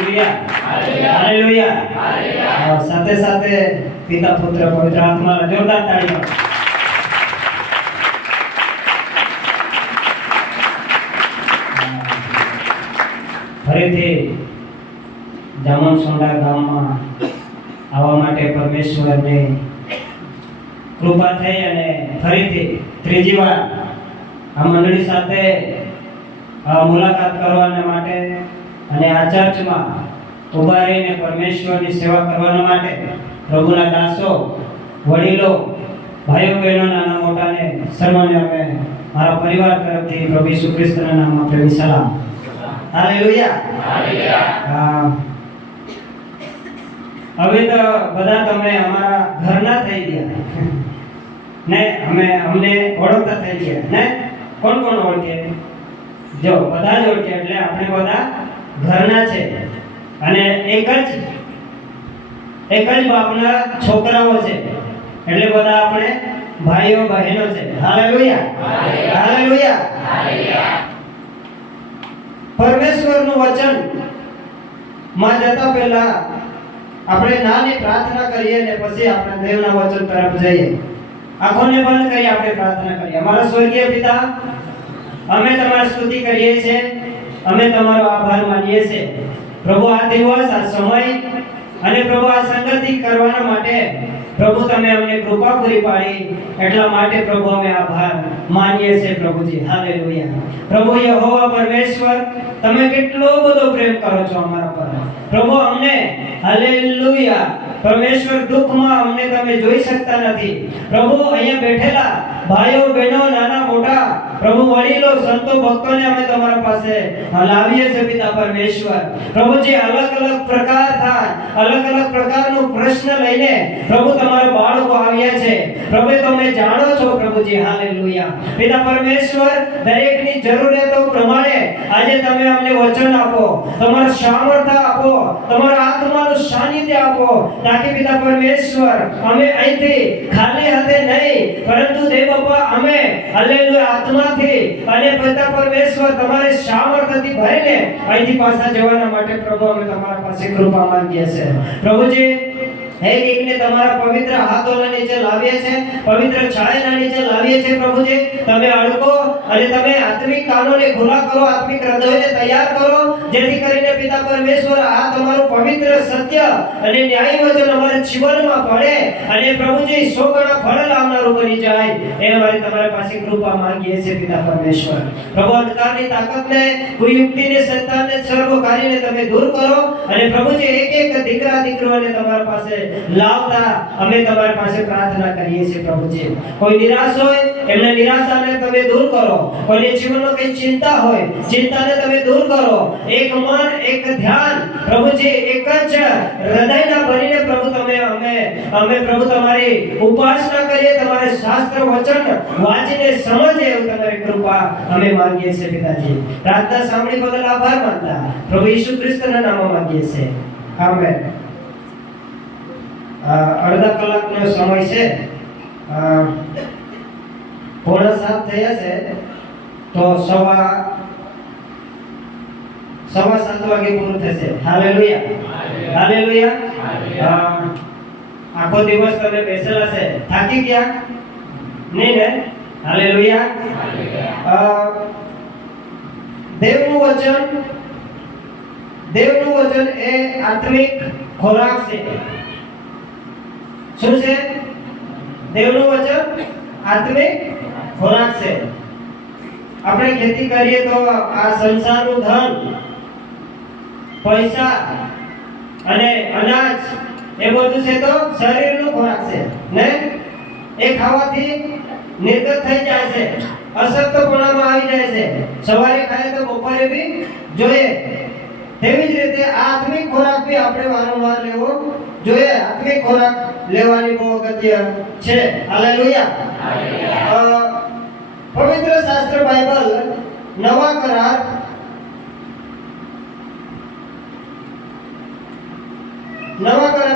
હાલેલુયા. સાથે સાથે પિતા પુત્ર પવિત્ર આત્માના જોરદાર તાળીઓ. ફરીથી જામનસોંડા ગામમાં આવવા માટે પરમેશ્વરની કૃપા થઈ અને ફરીથી ત્રીજી વાર આ મંડળી સાથે મુલાકાત કરવાના માટે અને આ ચર્ચમાં ઉભા રહીને પરમેશ્વરની સેવા કરવાના માટે પ્રભુના દાસો, વડીલો, ભાઈઓ બહેનો, નાના મોટાને સર્વને અમે મારા પરિવાર તરફથી પ્રભુ ઈસુ ખ્રિસ્તના નામમાં પ્રેમી સલામ. હાલેલુયા. હવે તો બધા તમે અમારા ઘરના થઈ ગયા ને, અમને ઓળખતા થઈ ગયા ને. કોણ કોણ ઓળખે? જો બધા જ ઓળખે એટલે આપણે બધા ઘરના છે અને એક જ બાપના છોકરાઓ છે એટલે બધા આપણે ભાઈઓ બહેનો છે. હાલેલુયા. હાલેલુયા. પરમેશ્વરનું વચન માં જતા પહેલા આપણે નાની પ્રાર્થના કરીએ ને પછી આપણે દેવના વચન તરફ જઈએ. આંખોને બંધ કરી આપણે પ્રાર્થના કરીએ. અમારા સ્વર્ગીય પિતા, અમે તમારી સ્તુતિ કરીએ છીએ, અમે તમારો આભાર માનીએ છીએ પ્રભુ, આ દિવસ, આ સમય અને પ્રભુ આ સંગતિ કરવાના માટે પ્રભુ તમે અમને કૃપા પૂરી પાડી એટલા માટે પ્રભુ અમે આભાર માનીએ છીએ પ્રભુજી. હાલેલુયા. પ્રભુ યહોવા પરમેશ્વર, તમે કેટલો બધો પ્રેમ કરો છો અમારા પર પ્રભુ. અમને હાલેલુયા પરમેશ્વર દુઃખમાં અમને તમે જોઈ શકતા નથી પ્રભુ. અહીંયા બેઠેલા ભાઈઓ બહેનો, નાના મોટા પ્રભુ, વડીલો, સંતો, ભક્તોને અમે તમારા પાસે લાવીએ છીએ પિતા પરમેશ્વર. પ્રભુ, જે અલગ અલગ પ્રકાર થાય, અલગ અલગ પ્રકારનો પ્રશ્ન લઈને પ્રભુ તમારા બાળકો આવ્યા છે પ્રભુ, તમે જાણો છો પ્રભુજી. હાલેલુયા. પિતા પરમેશ્વર, દરેકની જરૂરિયાતો પ્રમાણે આજે તમે અમને વચન આપો, તમારું સામર્થ્ય આપો, તમારા આત્માનું સાનિધ્ય આપો, તાકી પિતા પરમેશ્વર અમે અહીંથી ખાલી હાથે નહીં પરંતુ દેવ બાપા અમે હાલેલુયા આત્માથી અને પિતા પરમેશ્વર તમારે સામર્થ્યથી ભરીને અહીંથી પાછા જવાના માટે પ્રભુ અમે તમારા પાસે કૃપા માંગીએ છીએ પ્રભુજી. એક એકને તમારા પવિત્ર હાથોના નીચે લાવીએ છે, પવિત્ર છાયાના નીચે લાવીએ છે પ્રભુજી. તમે અડકો અને તમે આત્મિક કાનોને ખુલ્લા કરો, આત્મિક હૃદયને તૈયાર કરો, જેથી કરીને પિતા પરમેશ્વર આ તમારું પવિત્ર સત્ય અને ન્યાયી વચન અમારા જીવનમાં પડે અને પ્રભુજી 100 ગણા ફળ લાવનારું બની જાય એ અમારી તમારા પાસે કૃપા માંગીએ છીએ પિતા પરમેશ્વર. પ્રભુ, અંધકારની તાકાતને, કુયુક્તિને, શૈતાનને, સર્વ કાર્યને તમે દૂર કરો અને પ્રભુજી એક એક દીકરા દીકરીઓને તમારા પાસે લાવતા અમે તમારી પાસે પ્રાર્થના કરીએ છીએ પ્રભુજી. કોઈ નિરાશ હોય એમના નિરાશાને તમે દૂર કરો, કોઈને જીવનમાં કઈ ચિંતા હોય ચિંતાને તમે દૂર કરો. એક મન, એક ધ્યાન પ્રભુજી, એક જ હૃદયના બનીને પ્રભુ તમે અમે પ્રભુ તમારી ઉપાસના કરીએ, તમારે શાસ્ત્ર વચન વાંચીને સમજે એવું તમારી કૃપા અમે માંગીએ છીએ પિતાજી. પ્રાર્થના સાંભળી બદલ આભાર માનતા પ્રભુ ઈસુ ખ્રિસ્તના નામમાં માંગીએ છીએ. આમેન. અડધા કલાકનો સમય છે, 6:45 થયા છે તો 7:15 વાગે પૂરું થશે. હાલેલુયા. હાલેલુયા. આખો દિવસ તમે બેસેલા છે, થાકી ગયા નહીં ને? હાલેલુયા. દેવનું વચન એ આત્મિક ખોરાક છે. શું છે? દેવનું વચન આત્મિક ખોરાક છે. આપણે ખેતી કરીએ તો આ સંસારનું ધન, પૈસા અને અનાજ એ બધું છે તો શરીરનો ખોરાક છે ને. એ ખાવાથી નિર્ગત થઈ જાય છે, અશક્તપણામાં આવી જાય છે. સવારે ખાય તો બપોરે બી જોઈએ. તેવી જ રીતે આત્મિક ખોરાક બી આપણે વારંવાર લેવો જોઈએ. આત્મિક ખોરાક લેવાની બહુ અગત્ય છે. હાલેલુયા. પવિત્ર શાસ્ત્ર બાઇબલ નવા કરાર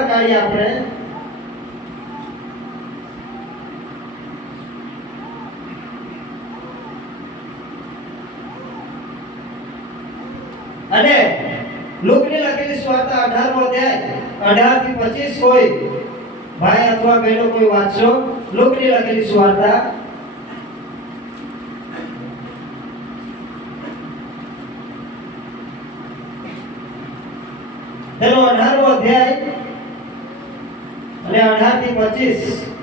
કાઢીએ આપણે. અને લુકની લખેલી સુવાર્તા 18મો અધ્યાય 18 થી 25 કોઈ ભાઈ અથવા બહેનો કોઈ વાંચો લુકની લખેલી સુવાર્તા તેનો 18મો અધ્યાય અને 18 થી 25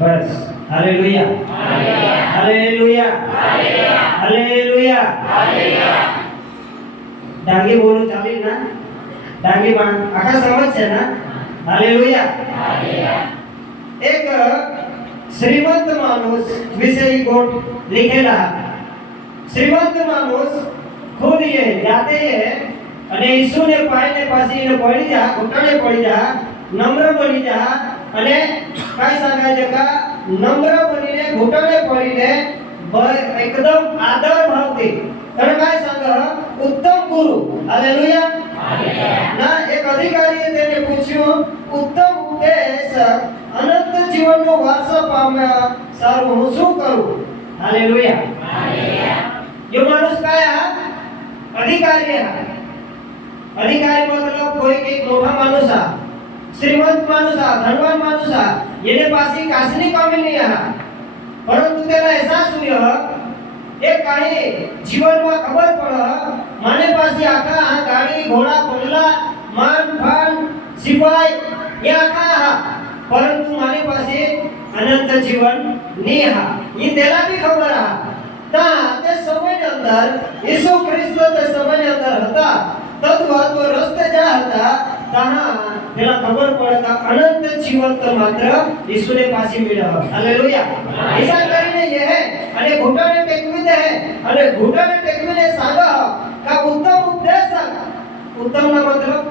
बस हालेलुया हालेलुया हालेलुया डांगी बोलू चाली ना डांगी बाण आखा समझ છે ना हालेलुया एक श्रीमंत माणूस विषय गोट लिखेला श्रीमंत माणूस खुद ये जाते है અને ઈસુને પાઈને પાછી એને પડી જા ઘૂંટણે પડી જા નમ્ર બની જા અને કાઈ सांगाय છે કા નમ્ર બનીને ઘૂંટણે પડીને એકદમ આદર ભાવથી અને કાઈ सांग उत्तम गुरु हालेलुया ના એક અધિકારીએ તેને પૂછ્યું ઉત્તમ ઉપદેશ અનંત જીવનનો વારસો પામ્યા સારું હું શું કરું हालेलुया यो माणूस काय हा अधिकारी हा अधिकारी मतलब कोई एक मोठा माणूस हा श्रीमंत माणूस हा धनवान माणूस हा येने पासी कासनी कमी नाही हा परंतु त्याला अहसास हुयो एक काही जीवનમાં ખબર પડ માને પાસે આખા આ ગાડી ઘોડા બંગલા માન ફાન સિપાઈ એ આખા હા પરંતુ મારી પાસે અનંત જીવન ની હા ઈ તેલા બી ખબર હા તા તે સમયની અંદર ઈસુ ખ્રિસ્ત તે સમયની અંદર હતા તદ્વત રસ્તે જા હતા તહા તેલા ખબર પડે કે અનંત જીવન તો માત્ર ઈસુને પાસે મળ્યો હાલેલુયા ઈસા કરીને ये है અને ઘૂંટણે ટેકવી દે અને ઘૂંટણે ટેકવીને सांग का उत्तम उपदेश उत्तम ना मतलब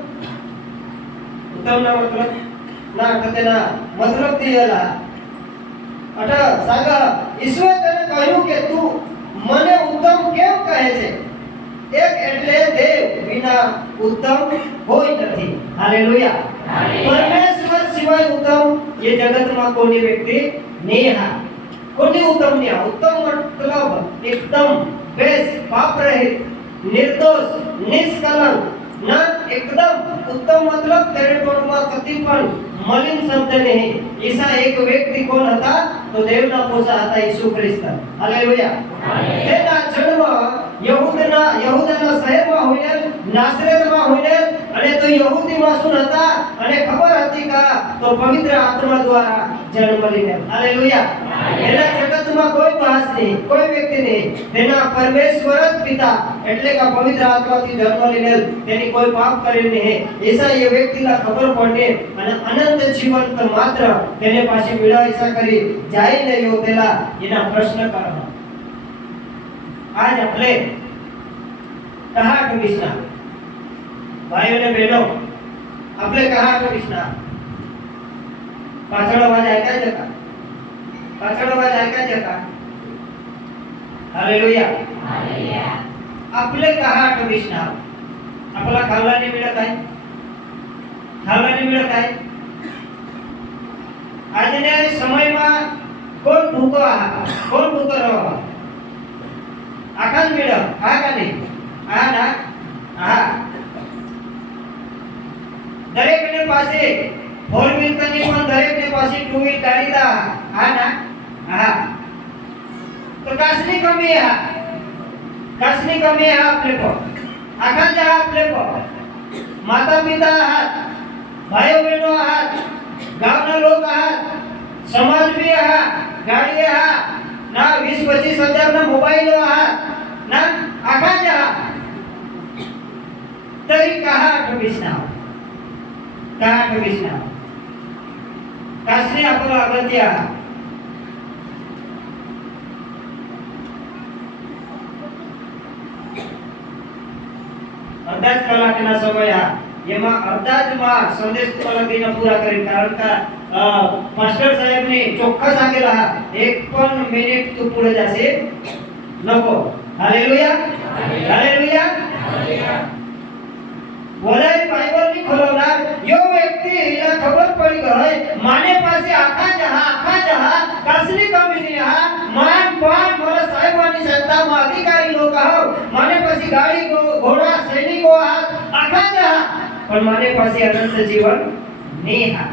ना કતેના मतलब દિયેલા અટ सांग ઈશ્વરે તને કહ્યું કે તું મને ઉત્તમ કેમ કહે છે એક એટલે દેવ વિના ઉત્તમ કોઈ નથી હાલેલુયા પરમેશ્વર સિવાય ઉત્તમ ये જગતમાં કોઈ વ્યક્તિ નહીં હા कोणी उत्तम नहीं उत्तम मतलब एकदम बेस्ट पाप रहित निर्दोष निष्कलंक ना एकदम उत्तम मतलब तेरे तोड़मा कति पण मलिन शब्द नहीं ऐसा एक व्यक्ति कौन था तो देवना पोसा था यीशु ख्रिस्त हालेलुया तेना जन्म यहूदना શહેરમાં હોઈનેલ નાસરેતમાં હોઈનેલ અને તો યહૂદીમાં શું હતા અને ખબર હતી કે તો પવિત્ર આત્મા દ્વારા જન્મ લીધેલ હાલેલુયા એના જગતમાં કોઈ ભાસ નહીં કોઈ વ્યક્તિ નહીં તેના પરમેશ્વર જ પિતા એટલે કે પવિત્ર આત્માથી જન્મ લીધેલ તેની કોઈ પાપ કરેલ નહીં એસા એ વ્યક્તિલા ખબર પડે અને અનંત જીવન તો માત્ર તેને પાસે મેળવા ઈચ્છા કરી જાય ને યો તેલા એના પ્રશ્ન કરવા आज આપણે कहा कृष्णा भाइयों ने बहनों આપણે कहा कृष्णा પાછળ અવાજ આયકા જકા પાછળ અવાજ આયકા જકા हालेलुया આપણે कहा कृष्णा आपला खावलाने मिळत आहे खावलाने मिळत आहे આજના સમયમાં कोण भूको आहात, कोण भूको रहो आखाज मिळ हा का नाही हा ना हा દરેકને પાસે ફોર વ્હીલ તો નહીં પણ દરેકને પાસે ટુ વ્હીલ ગાડી તા હા ના હા તો કાસની કમી હા કાસની કમી હા આપલે को આખા જા આપલે को માતા પિતા આહાत ભાઈઓ બહેનો આહાત ગામના લોક આહાત સમાજ भी આહાत ગાડી આહાत ના 20-25 હજાર ના મોબાઈલો આહાત ના આખા જા તરી કહા કબીસના कहा कृष्णा कासने आपला अगत्या अर्धा कलाकना समय एमा अर्धा ज માં સંદેશ કલાકીને પૂરા કરી કારણ કે માસ્ટર સાહેબને ચોખ્ખા सांगेला एक पण मिनिट तू पुढे जासे नको हालेलुया हालेलुया वडाई बाइबल ની ખોલવનાર यो व्यक्ति हिला खबर पड़ी गई माने पासे आखा जहां कसली कमी नहीं हा मान पान मोर साहेबानी सत्ता में अधिकारी लोग हो माने पासे गाड़ी घोड़ा सैनिको हाथ आखा जहां पर माने पासे अनंत जीवन नहीं हा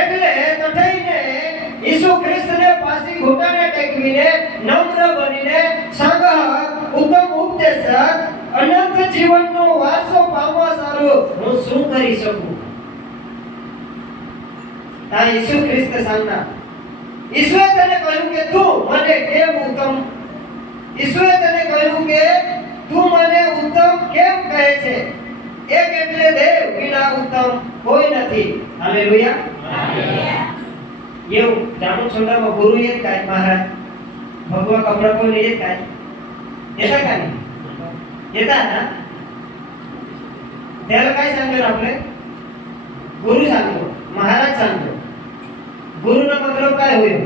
એટલે તઠઈને ઈસુ ખ્રિસ્તને પાસી ઘોટાને ટેકવીને નમ્ર બનીને સંગ ઉત્તમ ઉપદેશક અનંત જીવનનો વારસો પામવા સારું હું શું કરી શકું તા ઈસુ ખ્રિસ્ત सांगना ઈસુએ તને કહ્યું કે તું મને કેમ ઉત્તમ ઈસુએ તને કહ્યું કે તું મને ઉત્તમ કેમ કહે છે એક એટલે દેવ વિના ઉત્તમ કોઈ નથી હાલેલુયા હાલેલુયા એવું જાણું છોડામાં ગુરુ એ કાય મહારાજ ભગવા કપડા કોઈ નહીં કાય येता का नाही येता ना त्याला काय सांगेल आपले गुरु सांगतो महाराज सांगतो गुरुना मतलब काय होईल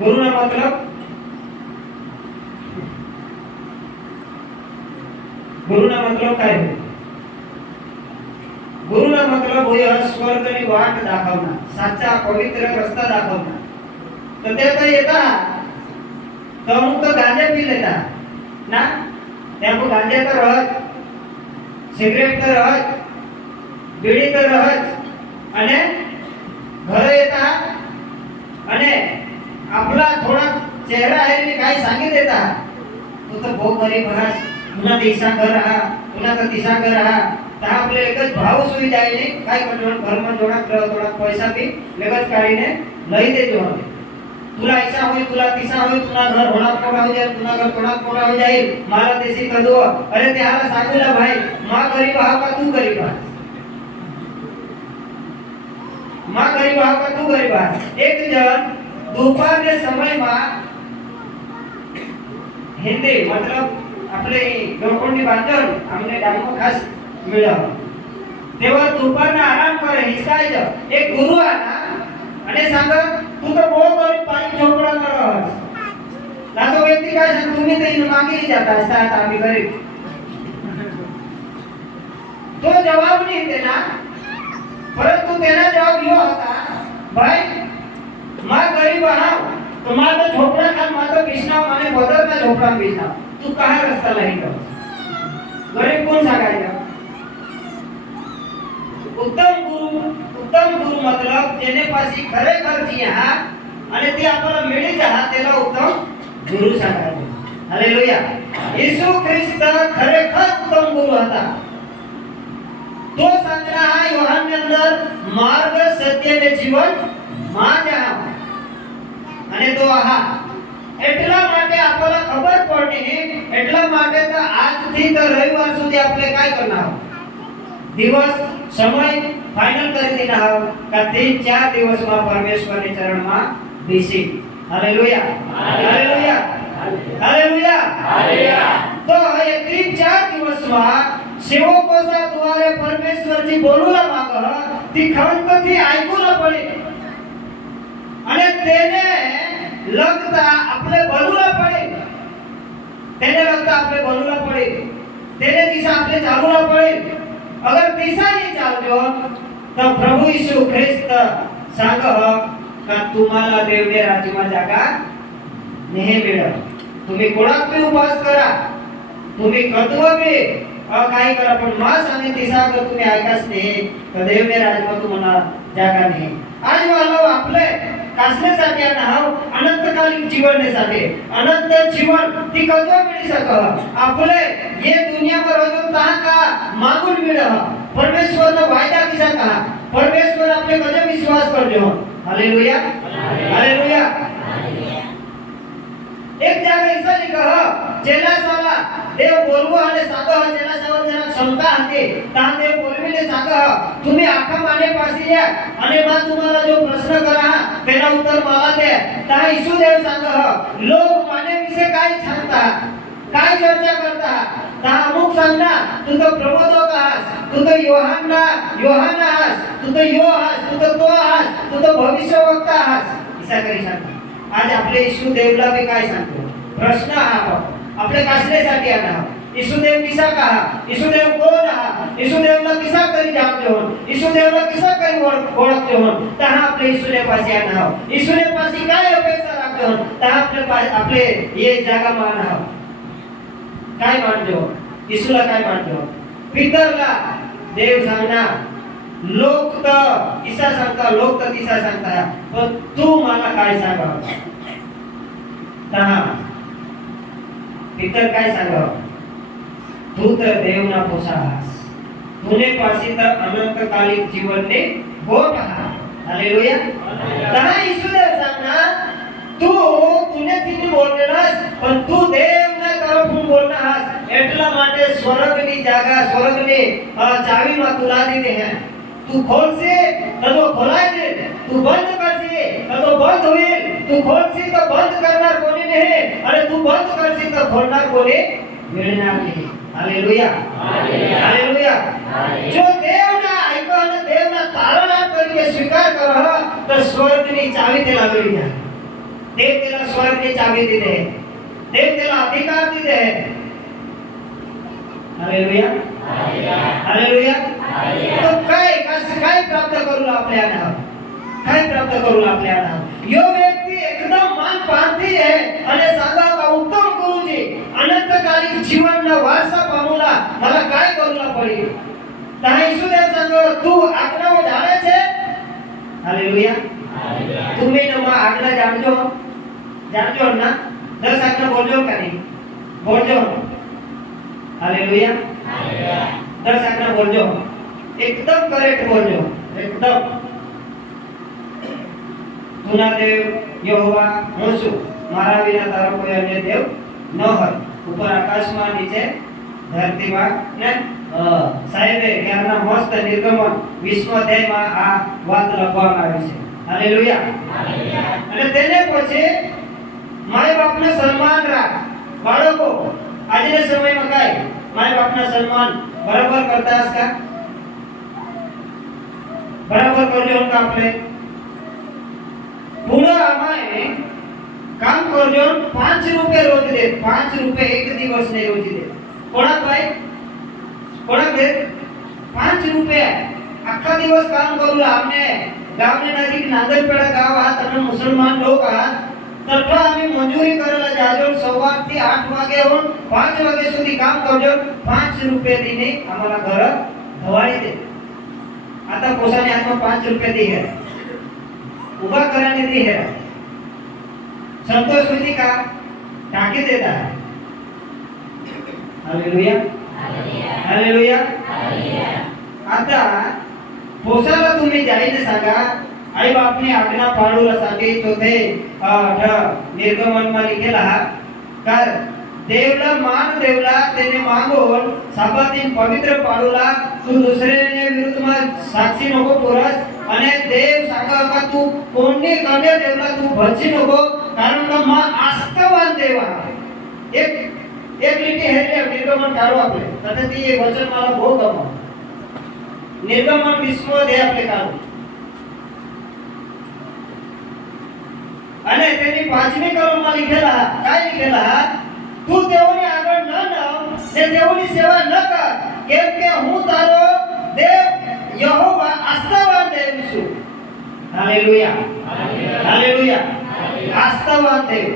गुरुना मतलब काय होईल गुरुना मतलब होय स्वर्गनी वाट दाखवणार साचा पवित्र रस्ता दाखवणार तर ते काय येता तो अमुक तो गांजा पी लेता ना त्यामुळे गांजा तर रहत सिगरेट तर रहत बीड़ी तर रहत અને ઘરે येता અને आपला थोडा चेहरा आहे काय सांगी देता तो तर बहुत गरीब आहात पुन्हा दिसा घर रहा पुन्हा तर दिसा घर रहा ता आपले एकच भाव सुई જાય ને काय करणार घरमा थोडा पैसा बी लगत काढीने लई देतो આપણે तुला ऐसा होई तुला तिसा होई तुला घर होणार मोठा हो जाईल तुला घर थोडा मोठा हो जाईल मला देशी कदो अरे त्याला सांगूला भाई मां गरीब आहा का तू गरीब आहा मां गरीब आहा का तू गरीब आहा एक जन दोपहर के समय में हिंदी मतलब आपले गवकोंडी बांधून हमने डायमो खास मिळव तेव्हा दुपारना आराम करे हिसकायचं एक गुरु आला અને सांग तू तो बहुत गरीब पाणी झोपडा करस ना तो व्यक्ती काय सांग तुम्ही ते मागे जाता असतात आम्ही गरीब तो जवाब नहीं देना परंतु तेना जवाब यो होता भाई मैं गरीब आहाव तो मैं तो झोपड़ा खान मैं तो बिछना माने बदल का झोपड़ा बिछना तू कहां रास्ता नहीं कर गरीब कौन सांगायला उत्तम गुरु मतलब जेने पासी खरेखर जी हा અને તે આપણને મેળી જા તેલા ઉત્તમ ગુરુ सांगायला हालेलुया येशू ख्रिस्त खरेखर उत्तम गुरु હતા तो सांगना हा योहान अंदर मार्ग सत्य ने जीवन માં જા અને તો આહા એટલા માટે આપણને ખબર પડે એટલા માટે તો આજથી તો રવિવાર સુધી આપણે काय करणार दिवस समय फाइनल कर देना हो का 3-4 दिवस में परमेश्वर के चरण में बेसी हालेलुया हालेलुया हालेलुया हालेलुया तो ये 3-4 दिवस में सेवकों सा द्वारे परमेश्वर जी बोलूला माग ती खंत थी ऐकूला पडे અને તેને लगता आपले बोलूला पडे તેને लगता आपले बोलूला पडे તેને दिशा आपले चालूला पडे अगर दिशा नहीं चालतो तो प्रभु यीशु ख्रिस्त सांग का तुम्हाला देवने राज्यात जागा नाही मिळत. तुम्ही कोणाक बी उपास करा, तुम्ही कतव बी काही करा, पण मास आणि तिसा जर तुम्ही ऐकाच नाही तर देवने राज्यात तुम्हाला जागा नाही. आज वालो आपले कसल्यासाठी आहाव अनंतकालिक जीवनासाठी. अनंत जीवन ती कधवा मिळू सक आपले ये दुनियावर अजून ता का मागून मिळ परमेश्वरનો वायदा किसा कहा. परमेश्वर आपले कधे विश्वास करजो. Hallelujah hallelujah. एक जागा ऐसा लिखा चेला साला देव बोलवो आणि सांगा चेला सावन जरा शंका होते ता देव बोलविले सांगा तुम्ही आखा माने पासी या आणि मग तुम्हाला जो प्रश्न करा तेना उत्तर मला दे. ता येशू देव सांगा लोक माने विषय काय सांगता काय चर्चा करता. ता अमुक सांगना तू तो प्रबोधक आहास, तू तो योहान आहास, तू तो यो आहास, तू तो आहास, तू तो भविष्यवक्ता आहास. इसा करी सांगता. आज आपले येशू देवला बी काय सांगतो प्रश्न हा आपले कसल्यासाठी आला. येशू देव किसा कहा, येशू देव कोण हा, येशू देवला किसा करी जाणतो, येशू देवला किसा करी ओळखतो. तहा आपले येशूने पासी आना येशूने पासी काय अपेक्षा राखतो तहा आपले ये जागा मान काय मानतो. येशूला काय मानतो पितरला देव सांगना लोक तर इसा सांगता लोक तर तिसा सांगता पण तू मला काय सांगा. तहा पितर काय सांगा तू तर देवना पोसा आहास, तुने पासी तर अनंतकालिक जीवनने गोट आहात. हालेलुया. तहा येशू देव सांगना तुने तिने बोललेलास पण तू देवना તરફથી બોલના હાસ. એટલા માટે સ્વર્ગની જાગા સ્વર્ગની ચાવીમાં તુલા દીધે હે. तू खोलसे तो खोलायचे, तू बंद करसे तो बंद होईल. तू खोलसे तो बंद करणार कोणी नाही आणि तू बंद करसे तो खोलणार कोणी मिळणार नाही. Hallelujah hallelujah. जो देवना ऐको અને દેવના તારણા તરીકે સ્વીકાર કરો તો સ્વર્ગની ચાવી તે લાગેલી છે. देव तेला स्वर्गની ચાવી દીધે, देव तेला अधिकार દીધે. Hallelujah hallelujah. तो काय प्राप्त करू आपल्याला, काय प्राप्त करू आपल्याला. यो व्यक्ती एकदम मान पांती है અને सांगा का उत्तम गुरुजी अनंतकालिक जीवनना वारसा पामूला मला काय करूला पडी. ता येशू देव सांगो तू आज्ञाओ जाणे છે. हालेलुया. तुम्ही नमा आज्ञा जानजो ना 10 आज्ञा बोलजो का नहीं बोलजो. हालेलुया 10 आज्ञा बोलजो एकदम करेक्ट बोलजो एकदम. तुना देव यहोवा હું છું, મારા વિના તારો કોઈ અન્ય દેવ ન હોય. ઉપર આકાશમાં નીચે ધરતીમાં ને સાહેબે ત્યારના મસ્ત નિર્ગમન 20મો અધ્યાયમાં આ વાત લખવામાં આવી છે. હાલેલુયા અને તેને પછી માય બાપને સન્માન રાખ. બાળકો આજના સમયમાં કાય માય બાપના સન્માન બરાબર કરતા હસ का बराबर करजो का आपले पुढे आम्हाला काम करजो 5 रुपये रोज दे. 5 रुपये एक दिवस नाही रोज दे. कोणा पाय कोणा दे 5 रुपये अख्खा दिवस काम करू. आमने गावने नजीक नांदरपेडा गाव आहात आणि मुसलमान लोक आहात तर आम्ही मंजुरी करायला जाजो. सवारથી 8 वाजेहून 5 वाजे સુધી काम करजो. 5 रुपये दिने आम्हाला घर धवाळी दे. आता पोसाने हातમાં 5 रुपये दी है, उभा कराने दी है. संतोष होती का टाके देता है. Hallelujah hallelujah. आता पोसाला तुम्ही जाईने सांगा आई बापने आज्ञा पाळूला सांगे. चौथे निर्गमनमा लिखेला कर देवला मान देवला तेने मागून साबातीन पवित्र पाळूला. तू दुसऱ्याने विरुद्धમાં साक्षी नको पुरस અને દેવ सांगा का तू कोणी कन्या देवला तू भची नको कारण का मा आस्थावान देवा. एक लिटी हेले निर्गमन काढू आपले तथे ती एक वचन मला बહુ ગમો. निर्गमन 20મો અધ્યાય આપણે કાढू અને તેની 5મી કલમમાં लिखेला काय लिखेला तू देवनी આગળ ન ને દેવની સેવા ન કર કેમ કે હું તારો દેવ यहोवा आस्थावान देव છું. हालेलुया हालेलुया. આસ્થાવાન દેવ.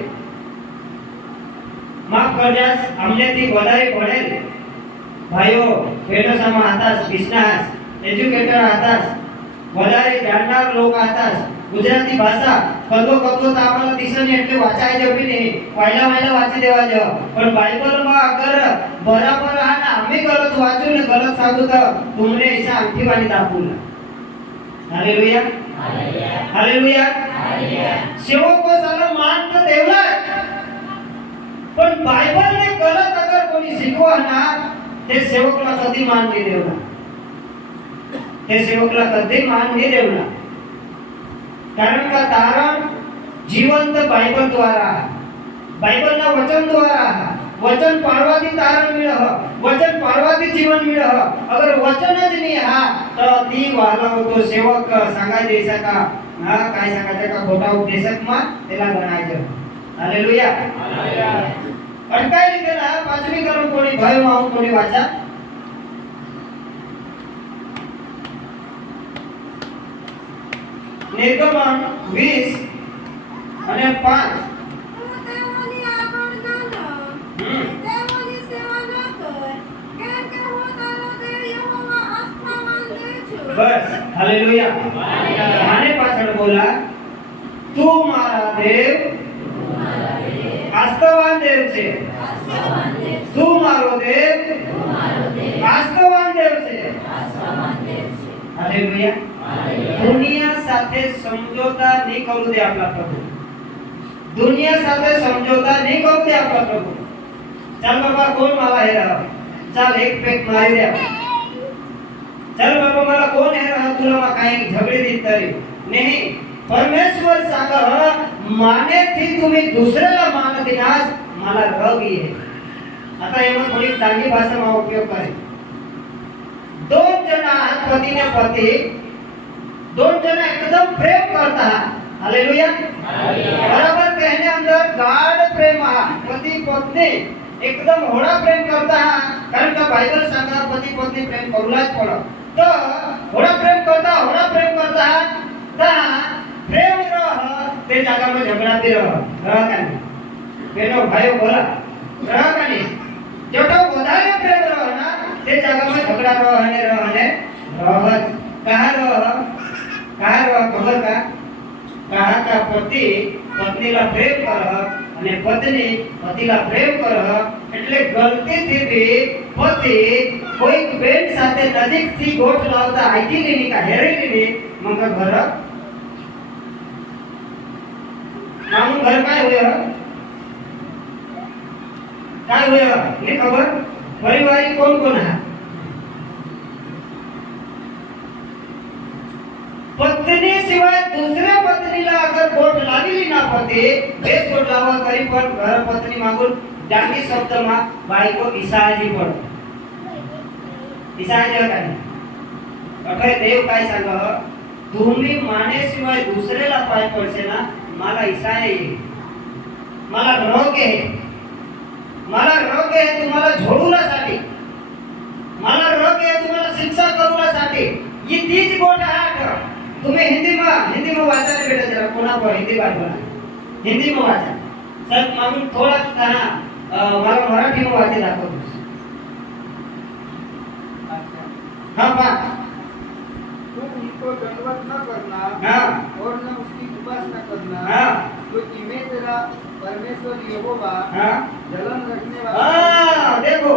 માફ કરજો, અમનેથી વધારે ભણેલ ભાઈઓ બહેનો સામે હતા, બિઝનેસ એજ્યુકેટર હતા, વધારે જાણનાર લોકો હતા. ગુજરાતી ભાષા કદો તો આમાં દિશને એટલે વાંચાય જવી નહીં, વાયલા વાંચી દેવા જો. પણ બાઇબલમાં અગર બરાબર આ ના અમે ગલત વાંચ્યું ને ગલત સાબુત તુમને ऐसा અંઠીવાની દાપુલ. હાલેલુયા, હાલેલુયા, હાલેલુયા. સેવકો સાલા માન તો દેવલા, પણ બાઇબલ ને ગલત અગર કોની શીખવા ના તે સેવકला कधी मान नहीं देवला, તે સેવકला कधी मान नहीं देवला. कारण का तारण जीवंत बाइबल द्वारा, बाइबल ना वचन द्वारा, वचन पाळवाથી तारण मिळ, वचन पाळवाથી जीवन मिळ. अगर वचनच नाही हा तर ती वाला तो सेवक सांगाय देसा का हा काय सांगायचं का खोटा उपदेशक मा त्याला गणायचं. Hallelujah, hallelujah. अटकायली गेला पाचवी करून कोणी भय माऊन कोणी वाचा. निर्गमन 20 અને 5. તેઓની આગળ ન તેઓની સેવા ન કર, કેમ કે હું તારો દેવ યહોવા આસ્થાવાન દેવ છું. बस, हालेलुया. माने पाछળ बोला तू मारा देव आस्थावान देव છે. તું મારો દેવ આસ્થાવાન દેવ છે. हालेलुया. दुनिया સાથે સમજોતા નહીં કરું દે આપલા પ્રભુ. दुनिया સાથે સમજોતા નહીં કરું દે આપલા પ્રભુ. ચાલ બાબા કોણ માલા હે रहा, ચાલ એક પેક મારી દે. ચાલ બાબा मला कोण है रहा, तुला मा काही झगडी देत तरी नाही. परमेश्वर सांग माने थी तुम्ही दुसऱ्याला मान देनास मला रग आहे. आता एवढं थोडी चांगली भाषा उपयोग करे. दोन जण आहेत पती ने पती, दोन जण एकदम प्रेम करता. हालेलुया, बराबर कहने अंदर गाढ़ प्रेम हा. पति पत्नी एकदम होड़ा प्रेम करता. कारण का बाइबल सांगा पति पत्नी प्रेम करूलाच पड. तो होड़ा प्रेम करता ता प्रेम रह ते जागा में झगड़ा भी रह का नहीं. बेनो भाइयों बोला रह का नहीं. जोटो વધારે પ્રેમ રહ ના તે જાગા में झगड़ा रहने रहत. कहां रह खबर का कहा का पति पत्नीला प्रेम करह અને પત્ની પતિલા પ્રેમ કરહ. એટલે ગલતીથી भी પતિ કોઈ બેન સાથે નજીકથી ગોઠ લાવતા આઈથી ની કા હેરેલી ની મંગ ઘર નામ घर काय होय काय होय ये खबर. परिवारी कोण कोण आहे. पत्नी शिवाय दुसऱ्या पत्नीला अगर बोट लागली ना पती बेस बोट लावा तरी पण घर पत्नी मागून डांगी शब्द मा बायको इसाजी पड. इसाजी का नाही. अठे देव काय सांग तुम्ही माने शिवाय दुसऱ्याला पाय पडसे ना मला इसाय आहे, मला रोग आहे, मला रोग आहे तुम्हाला झोडूसाठी, मला रोग आहे तुम्हाला शिक्षा करूसाठी. ही तीच गोट आहे. तुम्ही हिंदी में वाचा बेटा जरा कोणा को हिंदी बात बोला. हिंदी में वाचा सर मागून थोड़ा कहा मला मराठी में वाचे दाखव. हाँ बात तुम उनको दंडवत न करना हाँ और न उसकी उपासना करना हाँ क्योंकि मैं तेरा परमेश्वर यहोवा हाँ जलन रखने वाला हाँ देखो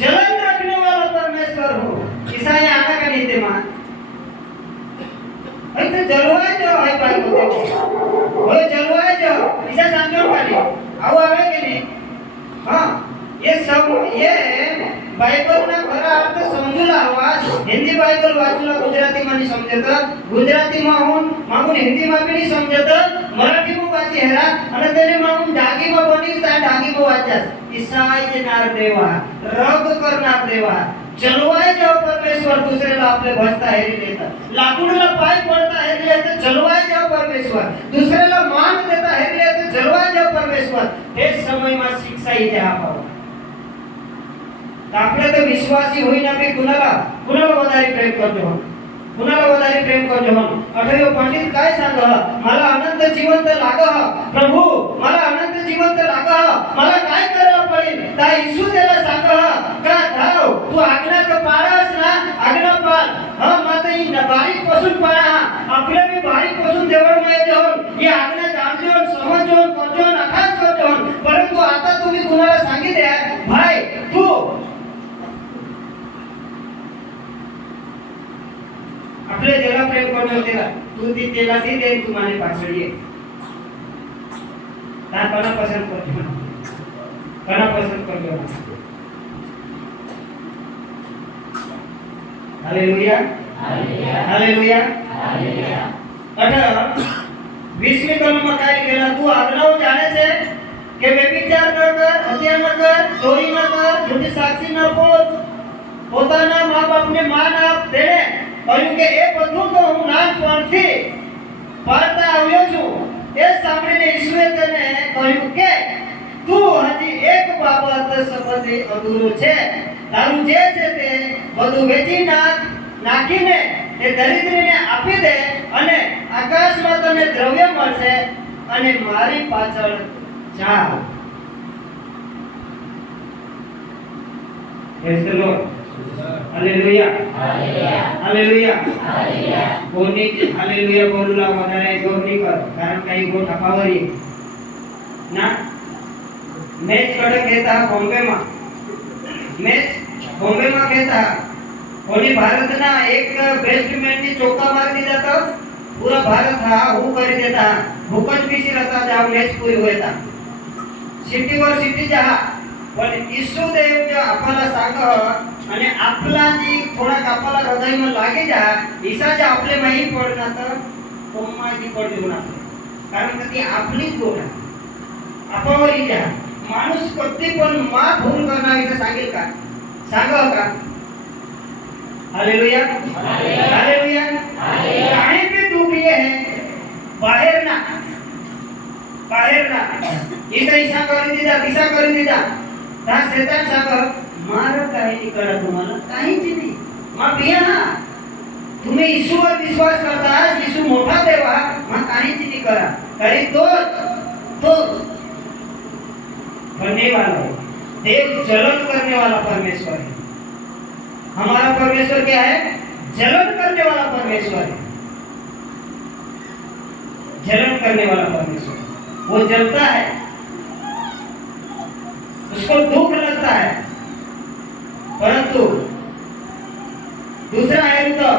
जलन रखने वाला परमेश्वर हो. ईसाई आना का नहीं थे मां तो जलवाय जो है पाई को देखो वो जलवाय जो इसे समझो पानी आओ आवे के नहीं. हाँ ये सब ये बाइबल ना खरा अर्थ समजूला हवा. हिंदी बाइबल वाचूला गुजराती में नहीं समजत, गुजराती में मागून हिंदी में भी नहीं समजत, मराठी में वाची हेरा અને તેને માગून डागी में बनी ता डागी में वाचस. ईसाई जनार देवा रग करनार देवा जलवाय जो परमेश्वर दुसरेला आपले भजता हेरी देता, लाकूडला पाय पडता हेरी देता. जलवाय जो परमेश्वर दुसरेला मान देता हेरी देता. जलवाय जो परमेश्वर ते समय में शिक्षा ही द्या पाव. આપણે તો વિશ્વાસી હોઈના બી કુનાલા વધારે પ્રેમ કરતો હોય. कुणाला वधारे प्रेम करजो हम अठयो पंडित काय सांग मला अनंत जिवंत लाग प्रभू मला अनंत जिवंत लाग मला काय करायला पडेल ता येशू त्याला सांग का धाव तू आज्ञा का पाळास ना आज्ञा पाळ माता ही बारीक पासून पाळा आपल्या मी बारीक पासून देवळमय जाऊन ही आज्ञा जाणजोन समजून करजोन अखास करजोन परंतु आता तुम्ही कुणाला सांगितले भाई तू आपले देवाला प्रेम करतो तेला तू ती तेला ती दे तुम्हाला पासळी ता कोणा पसंत करतो कोणा पसंत करतो हालेलुया हालेलुया हालेलुया 20મી કલમમાં काय लिखेला तू आज्ञाओं जाने से કે વ્યભિચાર ન કર હત્યા ન કર ચોરી ન કર झूठी साक्षी न બોલ પોતાના મા-બાપને માન આપ તેણે કહ્યું કે એ બધું તો હું નાનપણથી પાળતા આવ્યો છું એ સાંભળીને ઈશ્વરે તેને કહ્યું કે તું હજી એક બાબત સંબંધી અધૂરો છે તારું જે છે તે બધું વેચી નાખીને તે દરિદ્રને આપી દે અને આકાશમાં તને દ્રવ્ય મળશે અને મારી પાછળ જા praise the lord hallelujah hallelujah hallelujah कोणी हालेलुया बोलूला वधारे जोर नहीं कर कारण काही गोठ अपावर ये ना मैच कडे कहता बॉम्बे में कहता कोणी भारतना एक बेस्टमैन ની ચોક્કા મારી દીધા તો પૂરા ભારત हा હું કરી देता भूकंप बीसी रहता जब मैच पूरी होता सिटी वर सिटी जा पण ईसु देव जो आपल्याला सांग आणि आपला जी थोडा कापाला हृदयમાં लागे जा ईसाच्या आपले माही पडना तर कोमाजी पडली ना कारण की ती आपलीच गोष्ट आपावरी जा माणूस कधी पण मा भूल करणार असं सांगेल का सांगा का हालेलुया हालेलुया कहीं पे दुख ये है बाहेर ना इथं ईसा करून दिदा ता शैतान सांग मारा काही नाही करा तुम्हाला काहीच नाही मग बिया तुम्ही ईश्वर विश्वास करता येशू मोठा देवा मग काहीच नाही करा तरी तो करने वाला है देव जलन करने वाला परमेश्वर है हमारा परमेश्वर क्या है जलन करने वाला परमेश्वर है जलन करने वाला परमेश्वर वो जलता है उसको दुख लगता है परंतु दूसरा है तो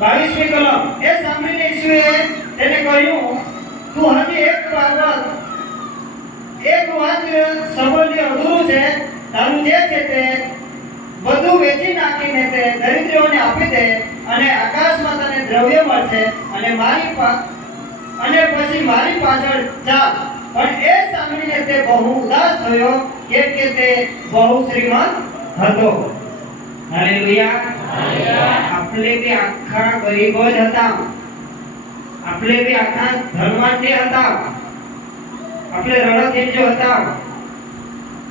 22મી કલમ એ સાંભળીને ઈસુએ તેને કહ્યું તું હજી એક વાત સંબંધી અધૂરું છે તારું જે છે તે બધું વેચી નાખીને તે દરિદ્રોને આપી દે અને આકાશમાં તને દ્રવ્ય મળશે અને પછી મારી પાછળ જા પણ એ સાંભળીને તે બહુ ઉદાસ થયો કેમ કે તે બહુ શ્રીમંત હતો હાલેલુયા આપણે બી આખા ગરીબો જ હતા આપણે બી આખા ધનવાન હતા आपले रडत जो होता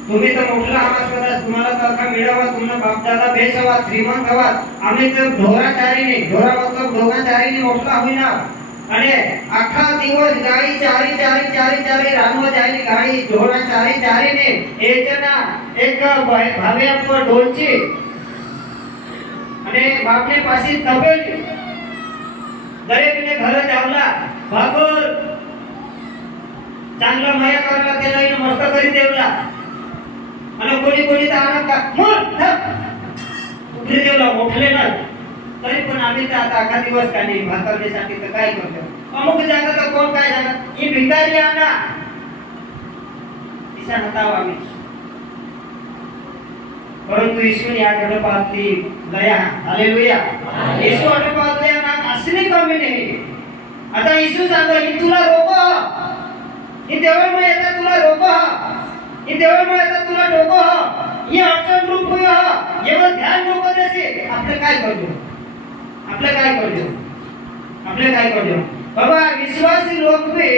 तुम्ही तर मोठला आवाज करता तुम्हाला तर का मिळावा तुम्हाला बापदादा बेसवा श्रीमंत हवा आम्ही तर ढोराचारीने ढोरा मतलब ढोराचारीने मोठला होईना અને આખા દિવસ ગાડી ચારી રાનવા જાયની ગાડી ઢોરા ચારીને એજના એક ભાવે આપવા ઢોલચી અને બાપને પાસે તબેલી દરેકને ઘરે જાવલા ભાગોર चांगला माया करला त्याला इन मस्त करी देवला आणि कोणी तर आनंद का उठले देवला मोठले ना तरी पण आम्ही तर आता आखा दिवस का नाही भाकरण्यासाठी तर काय करतो अमुक जागा तर कोण काय जागा ही भिकारी आणा इसा हताव आम्ही परंतु ईश्वरी आकडे पाहती दया हालेलुया येशू आकडे पाहते ना असली कमी नाही आता येशू सांगा ही तुला रोको ही देवळમાં येता तुला रोको ही देवळમાં येता तुला डोको ही अडचण रूप होय एवढं ध्यान नको देसे आपले काय करतो बाबा विश्वासी लोक भी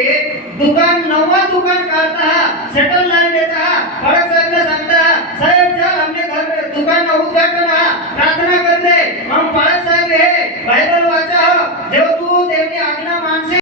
दुकान नवा दुकान काढता हा सेटल लाईन देता हा फळक साहेबला सांगता हा, साहेब चल हमने घर दुकान उद्घाटन हा प्रार्थना करते हम फळक साहेब हे बायबल वाचा हो जेव्हा तू देवनी आज्ञा मानसी